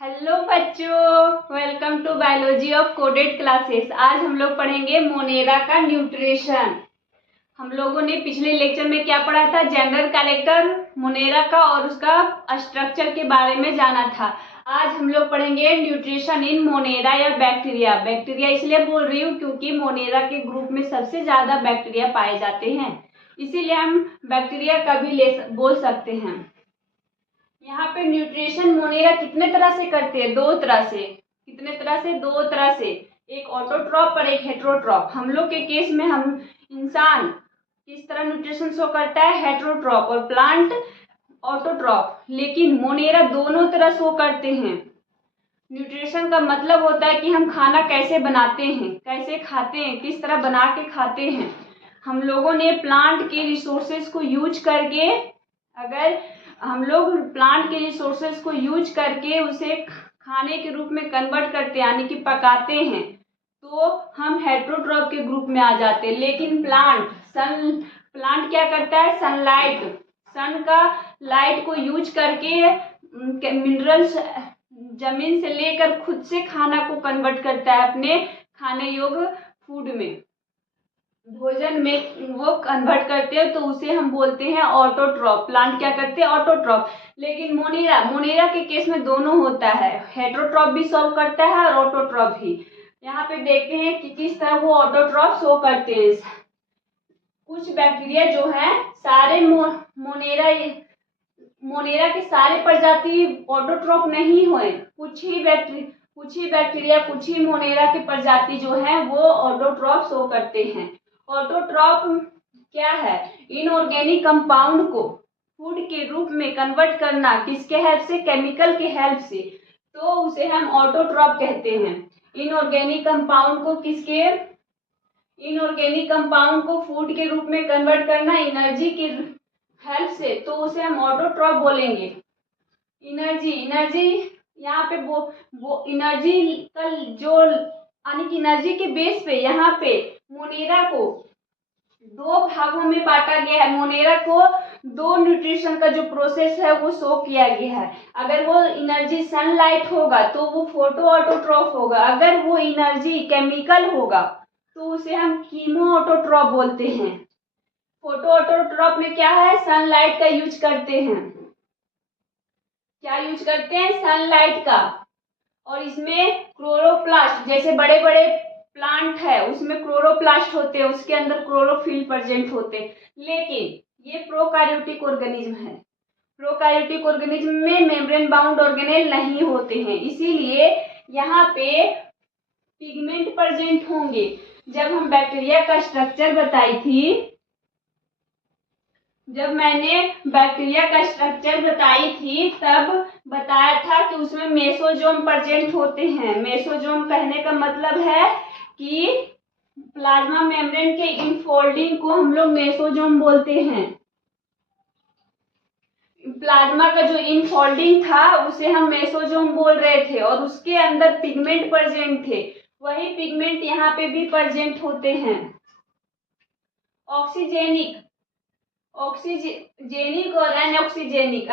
Hello बच्चों, welcome to biology of coded classes. आज हम लोग पढ़ेंगे मोनेरा का न्यूट्रिशन। हम लोगों ने पिछले लेक्चर में क्या पढ़ा था? जनरल कैरेक्टर मोनेरा का और उसका स्ट्रक्चर के बारे में जाना था। आज हम लोग पढ़ेंगे न्यूट्रिशन इन मोनेरा या बैक्टीरिया। बैक्टीरिया इसलिए बोल रही हूँ क्योंकि मोनेरा के ग्रुप में सबसे ज्यादा बैक्टीरिया पाए जाते हैं, इसीलिए हम बैक्टीरिया का भी बोल सकते हैं। यहाँ पे न्यूट्रिशन मोनेरा कितने तरह से करते हैं? दो तरह से। कितने तरह से? दो तरह से। एक ऑटोट्रॉप और एक हेट्रोट्रॉप। हम लोग के केस में हम इंसान किस तरह न्यूट्रिशन शो करता है? हेट्रोट्रॉप, और प्लांट ऑटोट्रॉप। लेकिन मोनेरा दोनों तरह शो करते हैं। न्यूट्रिशन का मतलब होता है कि हम खाना कैसे बनाते हैं, कैसे खाते हैं, किस तरह बना के खाते हैं। हम लोगों ने प्लांट के रिसोर्सेज को यूज करके, अगर हम लोग प्लांट के रिसोर्सेज को यूज करके उसे खाने के रूप में कन्वर्ट करते हैं, यानी कि पकाते हैं, तो हम हेट्रोट्रॉप के ग्रुप में आ जाते हैं। लेकिन प्लांट क्या करता है? सन का लाइट को यूज करके मिनरल्स जमीन से लेकर खुद से खाना को कन्वर्ट करता है अपने खाने योग्य फूड में, भोजन में वो कन्वर्ट करते हैं, तो उसे हम बोलते हैं ऑटोट्रॉप। प्लांट क्या करते हैं? ऑटोट्रॉप। लेकिन मोनेरा के केस में दोनों होता है, हेट्रोट्रॉप भी शो करता है और ऑटोट्रॉप भी। यहाँ पे देखते हैं कि किस तरह वो ऑटोट्रॉप शो करते हैं। कुछ बैक्टीरिया जो है सारे मोनेरा के सारे प्रजाति ऑटोट्रॉप नहीं हुए। कुछ ही बैक्टीरिया, कुछ ही मोनेरा के प्रजाति जो है वो ऑटोट्रॉप शो करते हैं। ऑटोट्रॉप क्या है? इनऑर्गेनिक कंपाउंड को फूड के रूप में कन्वर्ट करना। किसके हेल्प से? केमिकल के हेल्प से। तो उसे हम ऑटोट्रॉप कहते हैं। इनऑर्गेनिक कंपाउंड को फूड के रूप में कन्वर्ट करना एनर्जी की हेल्प से, तो उसे हम ऑटोट्रॉप बोलेंगे। एनर्जी यहाँ पे वो एनर्जी का जो, यानी कि एनर्जी के बेस पे यहाँ पे मोनेरा को दो भागों में बांटा गया है। मोनेरा को दो न्यूट्रिशन का जो प्रोसेस है वो शो किया गया है। अगर वो एनर्जी सनलाइट होगा तो वो फोटो ऑटोट्रॉप होगा। अगर वो एनर्जी केमिकल होगा तो उसे हम कीमो ऑटोट्रॉप बोलते हैं। फोटो ऑटोट्रॉप में क्या है? सनलाइट का यूज करते हैं। क्या यूज करते हैं? सनलाइट का। और इसमें क्लोरोप्लास्ट, जैसे बड़े बड़े प्लांट है उसमें क्लोरोप्लास्ट होते हैं, उसके अंदर क्लोरोफिल प्रेजेंट होते हैं। लेकिन ये प्रोकैरियोटिक ऑर्गेनिज्म है। प्रोकैरियोटिक ऑर्गेनिज्म में मेम्ब्रेन बाउंड ऑर्गेनेल नहीं होते हैं, इसीलिए यहाँ पे पिगमेंट प्रेजेंट होंगे। जब हम बैक्टीरिया का स्ट्रक्चर बताई थी, जब मैंने बैक्टीरिया का स्ट्रक्चर बताई थी तब बताया था कि उसमें मेसोजोम प्रेजेंट होते हैं। मेसोजोम कहने का मतलब है कि प्लाज्मा मेम्ब्रेन के इनफोल्डिंग को हम लोग मेसोजोम बोलते हैं। प्लाज्मा का जो इनफोल्डिंग था उसे हम मेसोजोम बोल रहे थे, और उसके अंदर पिगमेंट प्रेजेंट थे। वही पिगमेंट यहाँ पे भी प्रेजेंट होते हैं। ऑक्सीजेनिक और एनऑक्सीजेनिक।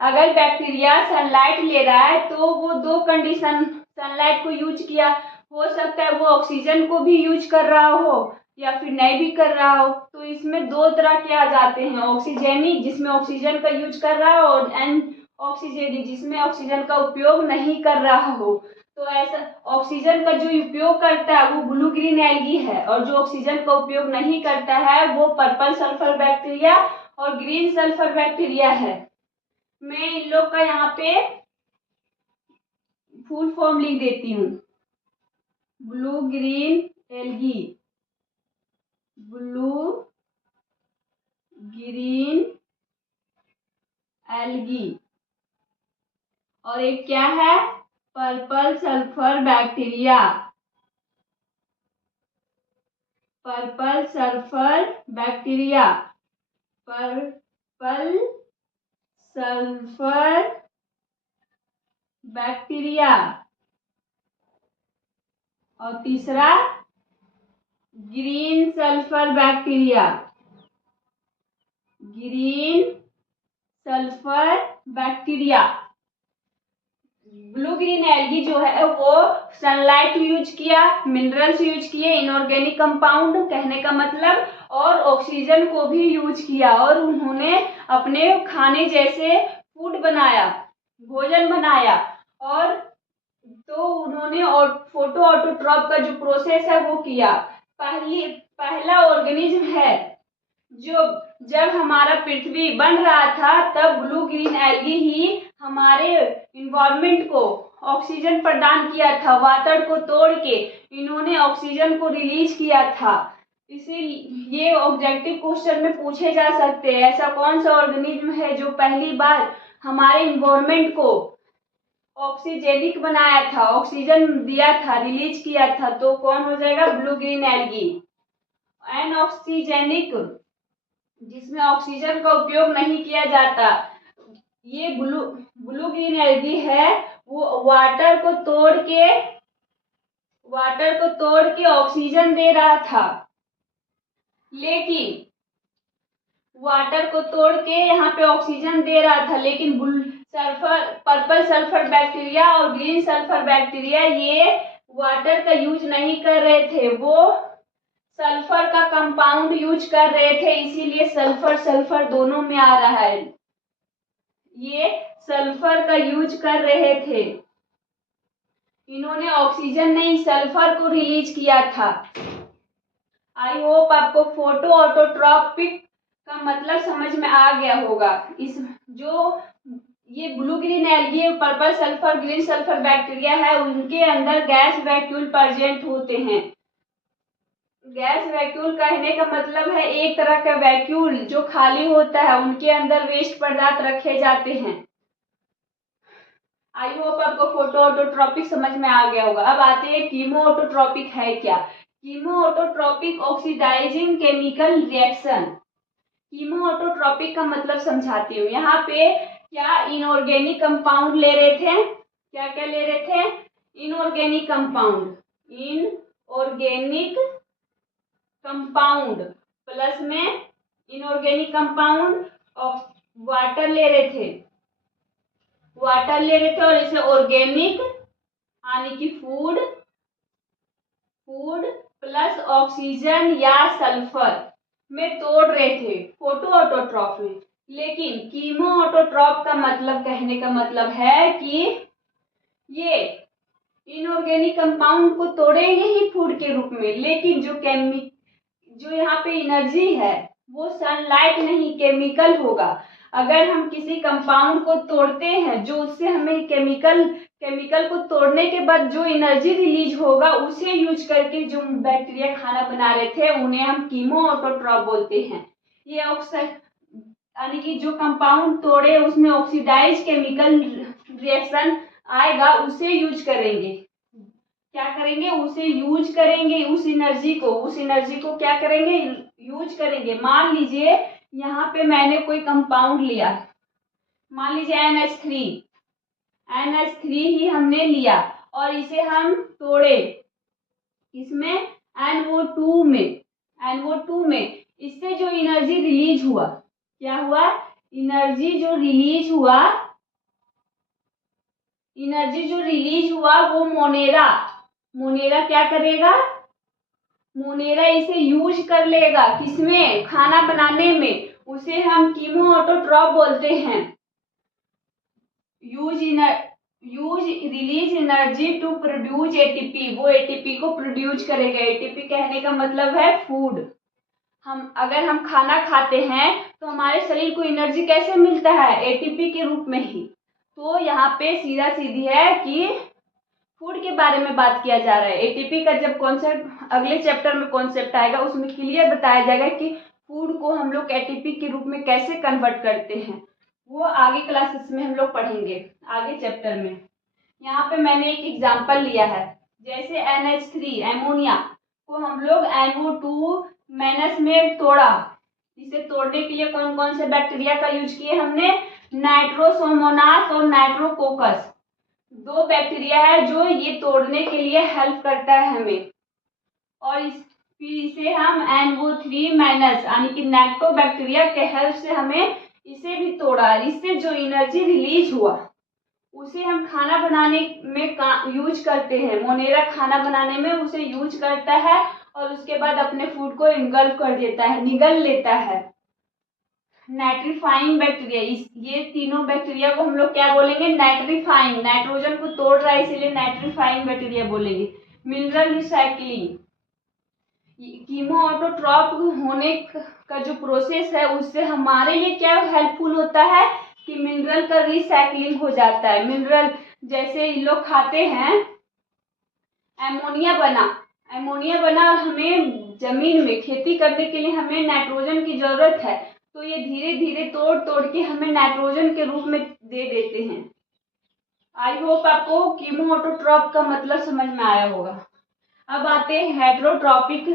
अगर बैक्टीरिया सनलाइट ले रहा है तो वो दो कंडीशन सनलाइट को यूज किया। हो सकता है वो ऑक्सीजन को भी यूज कर रहा हो या फिर नहीं भी कर रहा हो। तो इसमें दो तरह के आ जाते हैं, ऑक्सीजेनिक जिसमें ऑक्सीजन का यूज कर रहा है, और एनऑक्सीजेनिक जिसमें ऑक्सीजन का उपयोग नहीं कर रहा हो। तो ऐसा ऑक्सीजन का जो उपयोग करता है वो ब्लू ग्रीन एल्गी है, और जो ऑक्सीजन का उपयोग नहीं करता है वो पर्पल सल्फर बैक्टीरिया और ग्रीन सल्फर बैक्टीरिया है। मैं इन लोग का यहाँ पे फुल फॉर्म लिख देती हूँ। Blue green algae, blue green algae. और एक क्या है? Purple sulphur bacteria. Purple sulphur bacteria, purple sulphur bacteria. और तीसरा green sulphur bacteria, green sulphur bacteria. Blue green algae जो है वो सनलाइट यूज किया, मिनरल्स यूज किए, इनऑर्गेनिक कंपाउंड कहने का मतलब, और ऑक्सीजन को भी यूज किया, और उन्होंने अपने खाने जैसे फूड बनाया, भोजन बनाया। और तो उन्होंने फोटो ऑटोट्रॉप का जो प्रोसेस है वो किया। पहला ऑर्गेनिज्म है जो जब हमारा पृथ्वी बन रहा था तब ब्लू ग्रीन एल्गी ही हमारे इन्वायरमेंट को ऑक्सीजन प्रदान किया था। वातर को तोड़ के इन्होंने ऑक्सीजन को रिलीज किया था। इसीलिए ये ऑब्जेक्टिव क्वेश्चन में पूछे जा सकते हैं, ऐसा कौन सा ऑर्गेनिज्म है जो पहली बार हमारे इन्वायरमेंट को ऑक्सीजेनिक बनाया था, ऑक्सीजन दिया था, रिलीज किया था, तो कौन हो जाएगा? Blue green algae. अनऑक्सीजेनिक, जिसमें ऑक्सीजन का उपयोग नहीं किया जाता, ये ब्लू ग्रीन एल्गी है, वो वाटर को तोड़ के ऑक्सीजन दे रहा था। लेकिन वाटर को तोड़ के यहाँ पे ऑक्सीजन दे रहा था, लेकिन पर्पल सल्फर बैक्टीरिया और ग्रीन सल्फर बैक्टीरिया ये वाटर का यूज नहीं कर रहे थे, वो सल्फर का कंपाउंड यूज कर रहे थे। इसीलिए सल्फर सल्फर दोनों में आ रहा है, ये सल्फर का यूज कर रहे थे। इन्होंने ऑक्सीजन नहीं सल्फर को रिलीज किया था। आई होप आपको फोटो ऑटोट्रॉपिक का मतलब समझ में आ गया होगा। इस जो ये blue green algae, purple sulphur, green sulphur bacteria है, उनके अंदर गैस वैक्यूल प्रेजेंट होते हैं। गैस वैक्यूल कहने का मतलब है एक तरह का वैक्यूल जो खाली होता है, उनके अंदर वेस्ट पदार्थ रखे जाते हैं। आई होप आपको फोटो ऑटोट्रॉपिक समझ में आ गया होगा। अब आते हैं कीमो ऑटोट्रॉपिक है क्या। Chemoautotrophic oxidizing chemical reaction. Chemoautotrophic का मतलब समझाती हूँ। यहाँ पे क्या इनऑर्गेनिक कंपाउंड ले रहे थे, क्या क्या ले रहे थे? Inorganic compound, inorganic compound plus में इनऑर्गेनिक कंपाउंड और वाटर ले रहे थे, और इसे ऑर्गेनिक यानी कि फूड प्लस ऑक्सीजन या सल्फर में तोड़ रहे थे, फोटो ऑटोट्रॉप में। लेकिन कीमो ऑटोट्रॉप का मतलब कहने का मतलब है कि ये इनऑर्गेनिक कंपाउंड को तोड़ेंगे ही फूड के रूप में, लेकिन जो यहाँ पे एनर्जी है वो सनलाइट नहीं केमिकल होगा। अगर हम किसी कंपाउंड को तोड़ते हैं, जो उससे हमें केमिकल को तोड़ने के बाद जो एनर्जी रिलीज होगा, उसे यूज करके जो बैक्टीरिया खाना बना रहे थे, उन्हें हम कीमो ऑटोट्रॉप बोलते हैं। ये यानी कि जो कंपाउंड तोड़े उसमें ऑक्सीडाइज केमिकल रिएक्शन आएगा, उसे यूज करेंगे। क्या करेंगे? उसे यूज करेंगे। उस एनर्जी को क्या करेंगे? यूज करेंगे। मान लीजिए यहाँ पे मैंने कोई कंपाउंड लिया, मान लीजिए NH3 ही हमने लिया और इसे हम तोड़े, इसमें NO2 में इससे जो एनर्जी रिलीज हुआ, क्या हुआ? एनर्जी जो रिलीज हुआ वो मोनेरा क्या करेगा? मोनेरा इसे यूज कर लेगा, किसमें? खाना बनाने में। उसे हम कीमो ऑटोट्रॉप बोलते हैं। Release energy to produce ATP, वो एटीपी को प्रोड्यूस करेगा। एटीपी कहने का मतलब है फूड। अगर हम खाना खाते हैं तो हमारे शरीर को एनर्जी कैसे मिलता है? एटीपी के रूप में ही। तो यहाँ पे सीधा सीधी है कि फूड के बारे में बात किया जा रहा है। एटीपी का जब कॉन्सेप्ट अगले चैप्टर में कॉन्सेप्ट आएगा, उसमें क्लियर बताया जाएगा कि फूड को हम लोग एटीपी के रूप में कैसे कन्वर्ट करते हैं। वो आगे क्लासेस में हम लोग पढ़ेंगे, आगे चैप्टर में। यहाँ पे मैंने एक एग्जाम्पल लिया है, जैसे NH3 एमोनिया को हम लोग NO2- में तोड़ा। इसे तोड़ने के लिए कौन कौन से बैक्टीरिया का यूज किए हमने? नाइट्रोसोमोनास और नाइट्रोकोकस, दो बैक्टीरिया है जो ये तोड़ने के लिए हेल्प करता है हमें। और फिर इसे हम NO3- यानी कि लैक्टोबैक्टीरिया के हेल्प से हमें इसे भी तोड़ा। इससे जो एनर्जी रिलीज हुआ उसे हम खाना बनाने में यूज करते हैं। मोनेरा खाना बनाने में उसे यूज करता है और उसके बाद अपने फूड को इंगल्फ कर देता है, निगल लेता है। नाइट्रीफाइंग बैक्टीरिया, ये तीनों बैक्टीरिया को हम लोग क्या बोलेंगे? नाइट्रीफाइंग, नाइट्रोजन को तोड़ रहा है इसीलिए नाइट्रीफाइंग बैक्टीरिया बोलेंगे। मिनरल रिसाइकलिंग, कीमो ऑटोट्रॉप होने का जो प्रोसेस है उससे हमारे लिए क्या हेल्पफुल होता है कि मिनरल का रिसाइकलिंग हो जाता है। मिनरल जैसे लोग खाते हैं एमोनिया बना और हमें जमीन में खेती करने के लिए हमें नाइट्रोजन की जरूरत है, तो ये धीरे धीरे तोड़ तोड़ के हमें नाइट्रोजन के रूप में दे देते हैं। आई होप आपको कीमो ऑटोट्रॉप का मतलब समझ में आया होगा। अब आते हैं हेटरोट्रॉपिक।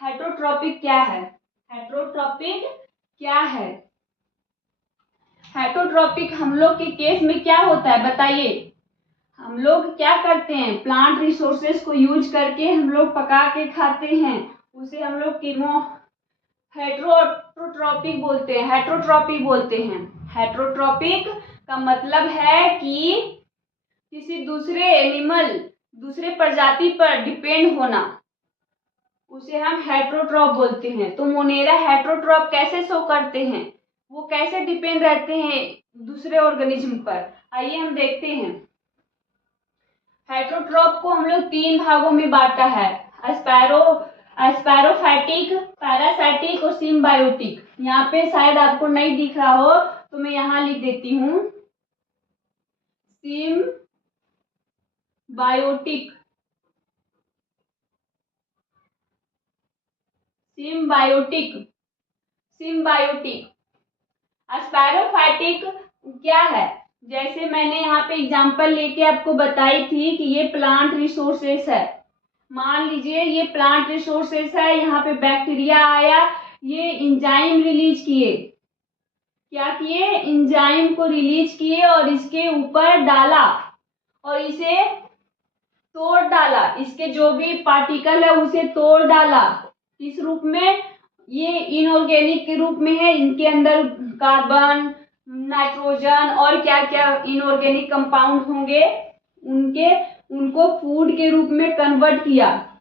हेटरोट्रॉपिक क्या है? हेटरोट्रॉपिक क्या है? हेटरोट्रॉपिक हम लोग के केस में क्या होता है बताइए? हम लोग क्या करते हैं? प्लांट रिसोर्सेज को यूज करके हम लोग पका के खाते हैं, उसे हम लोग हेटरोट्रॉपिक बोलते हैं। हेटरोट्रॉपिक का मतलब है कि किसी दूसरे एनिमल, दूसरे प्रजाति पर डिपेंड होना, उसे हम हेटरोट्रॉप बोलते हैं। तो मोनेरा हेटरोट्रॉप कैसे शो करते हैं, वो कैसे डिपेंड रहते हैं दूसरे ऑर्गेनिज्म पर, आइए हम देखते हैं। हेटरोट्रॉप को हम लोग 3 भागों में बांटा है, एस्पैरोफाइटिक, पैरासाइटिक और सिम्बायोटिक। यहाँ पे शायद आपको नहीं दिख रहा हो तो मैं यहाँ लिख देती हूँ, सिम्बायोटिक। एस्पैरोफाइटिक क्या है? जैसे मैंने यहाँ पे एग्जांपल लेके आपको बताई थी कि ये प्लांट रिसोर्सेस है। मान लीजिए ये प्लांट रिसोर्सेस है, यहाँ पे बैक्टीरिया आया, ये एंजाइम रिलीज किए, क्या किए? एंजाइम को रिलीज किए और इसके ऊपर डाला और इसे तोड़ डाला, इसके जो भी पार्टिकल है उसे तोड़ डाला। इस रूप में ये इनऑर्गेनिक के रूप में है, इनके अंदर कार्बन, नाइट्रोजन और क्या क्या इनऑर्गेनिक कंपाउंड होंगे, उनको फूड के रूप में कन्वर्ट किया,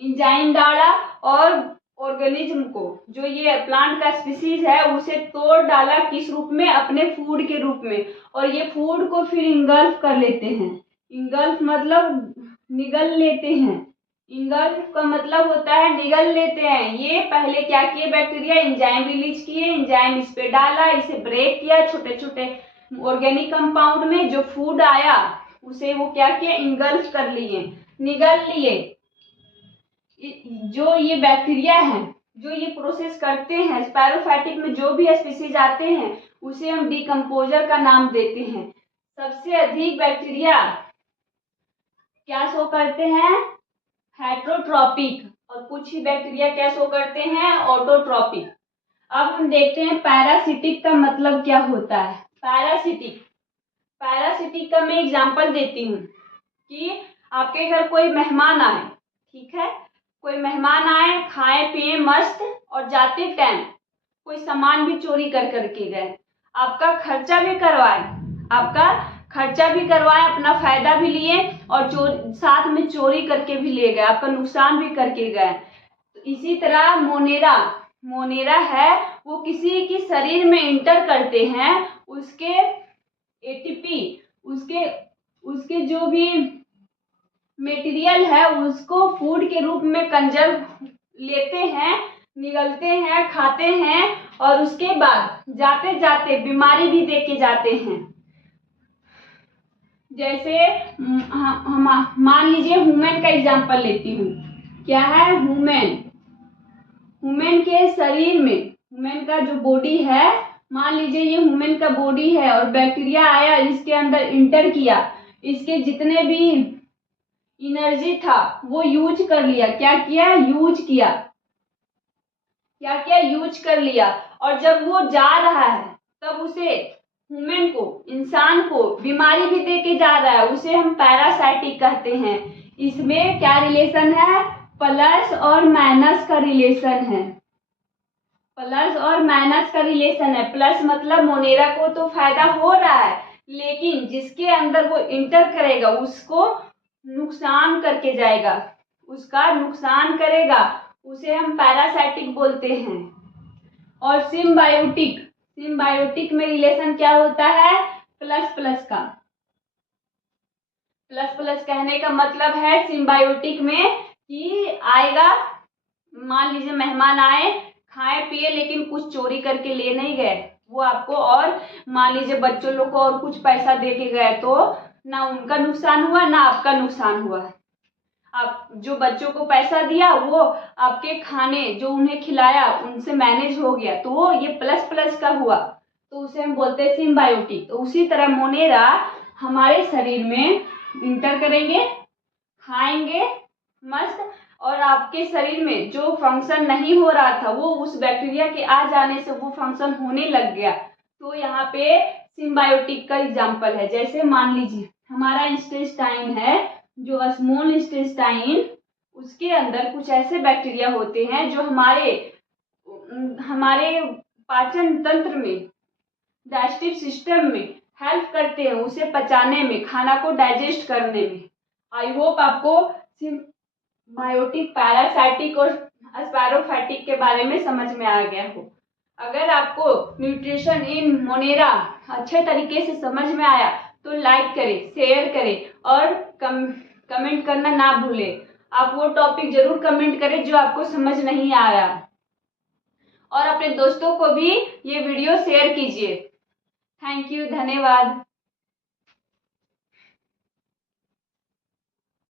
एंजाइम डाला और ऑर्गेनिज्म को, जो ये प्लांट का स्पीसीज है, उसे तोड़ डाला किस रूप में? अपने फूड के रूप में, और ये फूड को फिर इंगल्फ कर लेते हैं। इंगल्फ मतलब निगल लेते हैं। इंगल्फ का मतलब होता है निगल लेते हैं। ये पहले क्या किए? बैक्टीरिया एंजाइम रिलीज किए, एंजाइम इस पे डाला, इसे ब्रेक किया छोटे छोटे ऑर्गेनिक कंपाउंड में, जो फूड आया उसे वो क्या किया? इंगल्फ कर लिए, निगल लिए। जो ये बैक्टीरिया है जो ये प्रोसेस करते हैं, स्पायरोफाइटिक में जो भी स्पीसीज आते हैं उसे हम डिकम्पोजर का नाम देते हैं। सबसे अधिक बैक्टीरिया क्या शो करते हैं? हेटरोट्रॉपिक, और कुछ ही बैक्टीरिया क्या शो करते हैं? ऑटोट्रॉपिक। अब हम देखते हैं पैरासिटिक का मतलब क्या होता है। पैरासिटिक का मैं एग्जांपल देती हूँ कि आपके घर कोई मेहमान आए, ठीक है, कोई मेहमान आए, खाए पिए मस्त, और जाते टाइम कोई सामान भी चोरी कर करके गए, आपका खर्चा भी करवाए, अपना फायदा भी लिए और साथ में चोरी करके भी ले गए, आपका नुकसान भी करके गए। तो इसी तरह मोनेरा है, वो किसी के शरीर में इंटर करते हैं, उसके एटीपी, उसके जो भी मटेरियल है उसको फूड के रूप में कंजर्व लेते हैं, निगलते हैं, खाते हैं, और उसके बाद जाते जाते बीमारी भी दे के जाते हैं। जैसे हम मान लीजिए ह्यूमन का एग्जांपल लेती हूँ। क्या है? ह्यूमन के शरीर में, ह्यूमन का जो बॉडी है, मान लीजिए ये ह्यूमन का बॉडी है और बैक्टीरिया आया, इसके अंदर इंटर किया, इसके जितने भी एनर्जी था वो यूज कर लिया। यूज कर लिया, और जब वो जा रहा है तब उसे ह्यूमन को, इंसान को बीमारी भी दे के जा रहा है, उसे हम पैरासाइटिक कहते हैं। इसमें क्या रिलेशन है? प्लस और माइनस का रिलेशन है। प्लस मतलब मोनेरा को तो फायदा हो रहा है, लेकिन जिसके अंदर वो इंटर करेगा उसको नुकसान करके जाएगा, उसका नुकसान करेगा, उसे हम पैरासाइटिक बोलते हैं। और सिम्बायोटिक, सिम्बायोटिक में रिलेशन क्या होता है, प्लस प्लस का। प्लस प्लस कहने का मतलब है सिम्बायोटिक में कि आएगा, मान लीजिए मेहमान आए, खाए पिए, लेकिन कुछ चोरी करके ले नहीं गए, वो आपको, और मान लीजिए बच्चों लोग को और कुछ पैसा दे के गए, तो ना उनका नुकसान हुआ ना आपका नुकसान हुआ। आप जो बच्चों को पैसा दिया वो आपके खाने जो उन्हें खिलाया उनसे मैनेज हो गया, तो वो ये प्लस प्लस का हुआ, तो उसे हम बोलते हैं सिम्बायोटिक। तो उसी तरह मोनेरा हमारे शरीर में इंटर करेंगे, खाएंगे मस्त, और आपके शरीर में जो फंक्शन नहीं हो रहा था वो उस बैक्टीरिया के आ जाने से वो फंक्शन होने लग गया, तो यहाँ पे सिम्बायोटिक का एग्जाम्पल है। जैसे मान लीजिए हमारा इंटेस्टाइन है, जो स्मॉल इंटेस्टाइन, उसके अंदर कुछ ऐसे बैक्टीरिया होते हैं जो हमारे हमारे पाचन तंत्र में, डाइजेस्टिव सिस्टम में हेल्प करते हैं, उसे पचाने में, खाना को डाइजेस्ट करने में। आई होप आपको सिम्बायोटिक, पैरासाइटिक और स्पायरोफाइटिक के बारे में समझ में आ गया हो। अगर आपको न्यूट्रिशन इन मोनेरा अच्छे तरीके से समझ में आया तो लाइक करें, शेयर करें और कमेंट करना ना भूलें। आप वो टॉपिक जरूर कमेंट करें जो आपको समझ नहीं आया, और अपने दोस्तों को भी ये वीडियो शेयर कीजिए। थैंक यू, धन्यवाद।